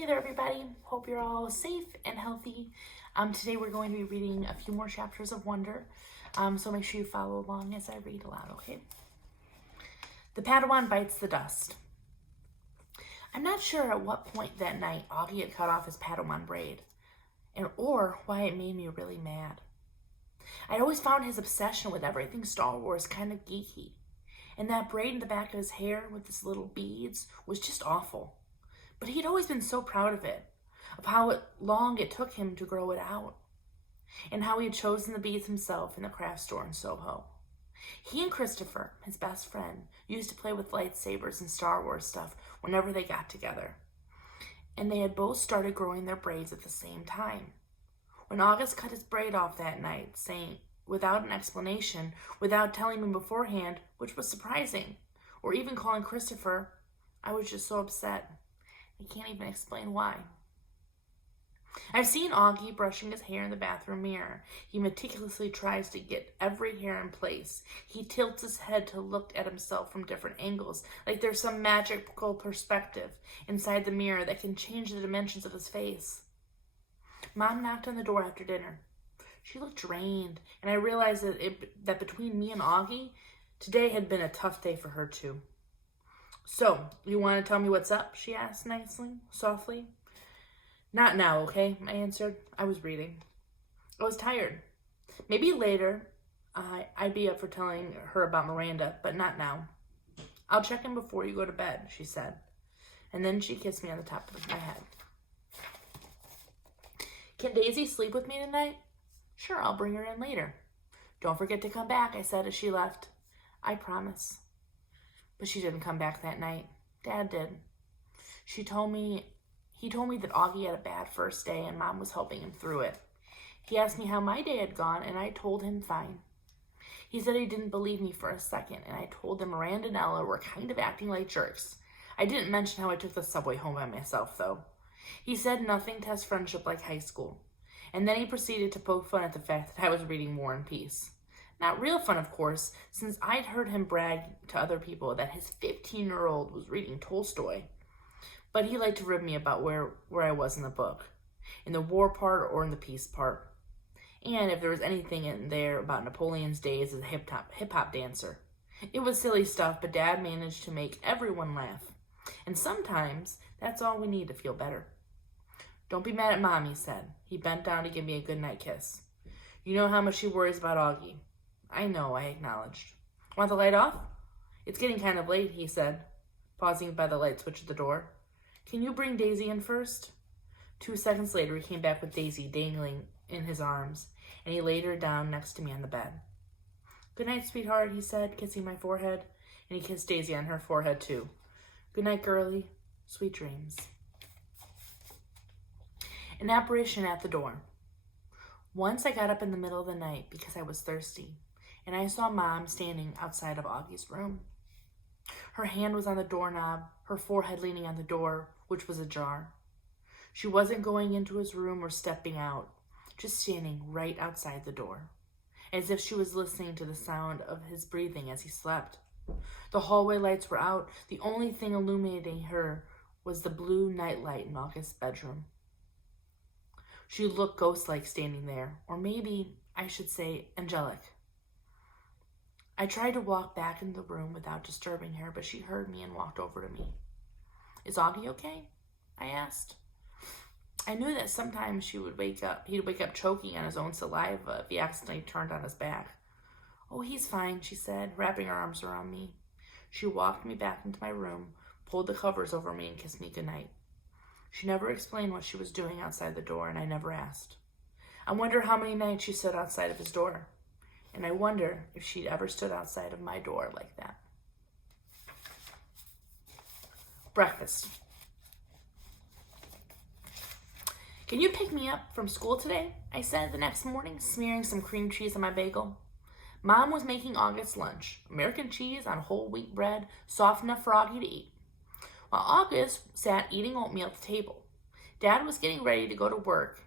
Hey there, everybody. Hope you're all safe and healthy. Today we're going to be reading a few more chapters of Wonder, so make sure you follow along as I read aloud, okay? The Padawan bites the dust. I'm not sure at what point that night Augie had cut off his Padawan braid, or why it made me really mad. I'd always found his obsession with everything Star Wars kind of geeky, and that braid in the back of his hair with his little beads was just awful. But he'd always been so proud of it, of how long it took him to grow it out, and how he had chosen the beads himself in the craft store in Soho. He and Christopher, his best friend, used to play with lightsabers and Star Wars stuff whenever they got together, and they had both started growing their braids at the same time. When August cut his braid off that night, saying, without an explanation, without telling me beforehand, which was surprising, or even calling Christopher, I was just so upset. I can't even explain why. I've seen Augie brushing his hair in the bathroom mirror. He meticulously tries to get every hair in place. He tilts his head to look at himself from different angles, like there's some magical perspective inside the mirror that can change the dimensions of his face. Mom knocked on the door after dinner. She looked drained, and I realized that between me and Augie, today had been a tough day for her too. So, you want to tell me what's up? She asked nicely, softly. Not now, okay? I answered. I was reading. I was tired. Maybe later I'd be up for telling her about Miranda, but not now. I'll check in before you go to bed, she said. And then she kissed me on the top of my head. Can Daisy sleep with me tonight? Sure, I'll bring her in later. Don't forget to come back, I said as she left. I promise. But she didn't come back that night. Dad did. He told me that Augie had a bad first day and Mom was helping him through it. He asked me how my day had gone and I told him fine. He said he didn't believe me for a second and I told him Miranda and Ella were kind of acting like jerks. I didn't mention how I took the subway home by myself though. He said nothing tests friendship like high school. And then he proceeded to poke fun at the fact that I was reading War and Peace. Not real fun, of course, since I'd heard him brag to other people that his 15-year-old was reading Tolstoy. But he liked to rib me about where I was in the book, in the war part or in the peace part. And if there was anything in there about Napoleon's days as a hip-hop dancer. It was silly stuff, but Dad managed to make everyone laugh. And sometimes, that's all we need to feel better. Don't be mad at Mom, he said. He bent down to give me a goodnight kiss. You know how much she worries about Augie. I know, I acknowledged. Want the light off? It's getting kind of late, he said, pausing by the light switch at the door. Can you bring Daisy in first? 2 seconds later, he came back with Daisy dangling in his arms, and he laid her down next to me on the bed. Good night, sweetheart, he said, kissing my forehead, and he kissed Daisy on her forehead, too. Good night, girlie. Sweet dreams. An apparition at the door. Once I got up in the middle of the night because I was thirsty, and I saw Mom standing outside of Augie's room. Her hand was on the doorknob, her forehead leaning on the door, which was ajar. She wasn't going into his room or stepping out, just standing right outside the door, as if she was listening to the sound of his breathing as he slept. The hallway lights were out. The only thing illuminating her was the blue nightlight in August's bedroom. She looked ghost-like standing there, or maybe I should say angelic. I tried to walk back into the room without disturbing her, but she heard me and walked over to me. Is Augie okay? I asked. I knew that sometimes he'd wake up choking on his own saliva if he accidentally turned on his back. Oh, he's fine, she said, wrapping her arms around me. She walked me back into my room, pulled the covers over me, and kissed me goodnight. She never explained what she was doing outside the door, and I never asked. I wonder how many nights she stood outside of his door. And I wonder if she'd ever stood outside of my door like that. Breakfast. Can you pick me up from school today? I said the next morning, smearing some cream cheese on my bagel. Mom was making August's lunch, American cheese on whole wheat bread, soft enough for Augie to eat, while August sat eating oatmeal at the table. Dad was getting ready to go to work.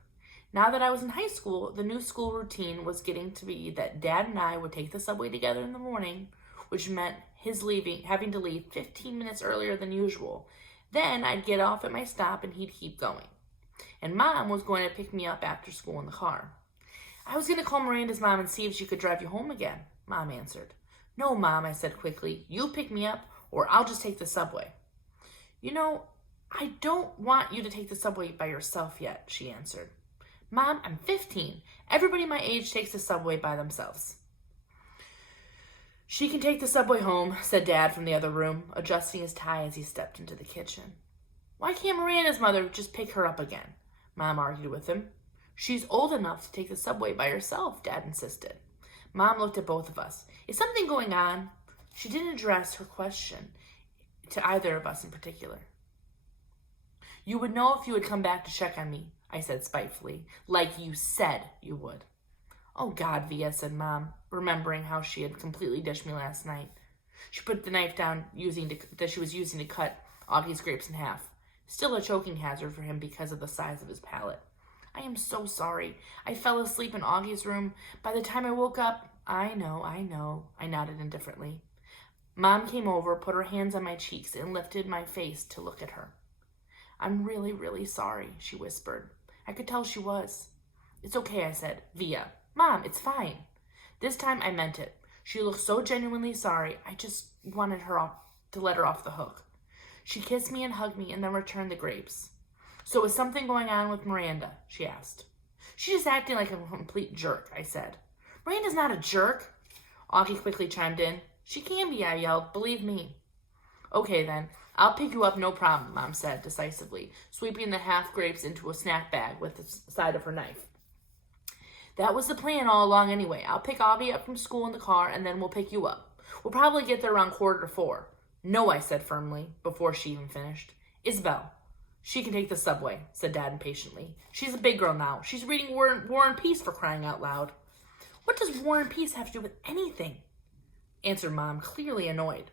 Now that I was in high school, the new school routine was getting to be that Dad and I would take the subway together in the morning, which meant his having to leave 15 minutes earlier than usual, Then I'd get off at my stop and he'd keep going. And Mom was going to pick me up after school in the car. I was going to call Miranda's mom and see if she could drive you home again, Mom answered. No, Mom, I said quickly. You pick me up or I'll just take the subway. You know, I don't want you to take the subway by yourself yet, she answered. Mom, I'm 15. Everybody my age takes the subway by themselves. She can take the subway home, said Dad from the other room, adjusting his tie as he stepped into the kitchen. Why can't Miranda's mother just pick her up again? Mom argued with him. She's old enough to take the subway by herself, Dad insisted. Mom looked at both of us. Is something going on? She didn't address her question to either of us in particular. You would know if you had come back to check on me, I said spitefully, like you said you would. Oh, God, Via, said Mom, remembering how she had completely dished me last night. She put the knife down that she was using to cut Augie's grapes in half, still a choking hazard for him because of the size of his palate. I am so sorry. I fell asleep in Augie's room. By the time I woke up, I know, I nodded indifferently. Mom came over, put her hands on my cheeks, and lifted my face to look at her. I'm really, really sorry, she whispered. I could tell she was. It's okay, I said. Via. Mom, it's fine. This time I meant it. She looked so genuinely sorry, I just wanted to let her off the hook. She kissed me and hugged me and then returned the grapes. So is something going on with Miranda? She asked. She's just acting like a complete jerk, I said. Miranda's not a jerk. Augie quickly chimed in. She can be, I yelled. Believe me. Okay then, I'll pick you up, no problem, Mom said decisively, sweeping the half grapes into a snack bag with the side of her knife. That was the plan all along anyway. I'll pick Augie up from school in the car and then we'll pick you up. We'll probably get there around 3:45. No, I said firmly, before she even finished. Isabel, she can take the subway, said Dad impatiently. She's a big girl now. She's reading War and Peace, for crying out loud. What does War and Peace have to do with anything? Answered Mom, clearly annoyed.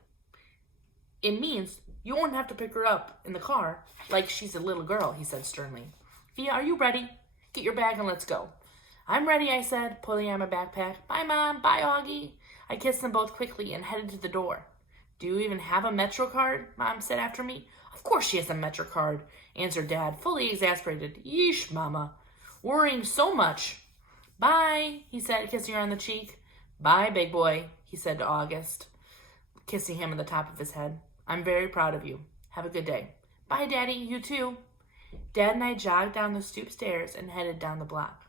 It means you won't have to pick her up in the car like she's a little girl, he said sternly. Via, are you ready? Get your bag and let's go. I'm ready, I said, pulling on my backpack. Bye, Mom. Bye, Augie. I kissed them both quickly and headed to the door. Do you even have a Metro card? Mom said after me. Of course she has a Metro card, answered Dad, fully exasperated. Yeesh, Mama. Worrying so much. Bye, he said, kissing her on the cheek. Bye, big boy, he said to August, kissing him on the top of his head. I'm very proud of you. Have a good day. Bye, Daddy. You too. Dad and I jogged down the stoop stairs and headed down the block.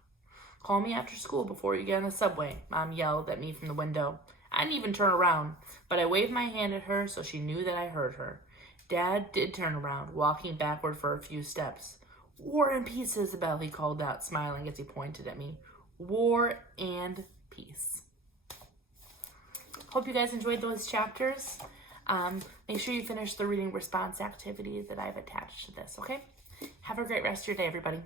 Call me after school before you get on the subway, Mom yelled at me from the window. I didn't even turn around, but I waved my hand at her so she knew that I heard her. Dad did turn around, walking backward for a few steps. War and Peace, Isabel, he called out, smiling as he pointed at me. War and Peace. Hope you guys enjoyed those chapters. Make sure you finish the reading response activity that I've attached to this, okay? Have a great rest of your day, everybody.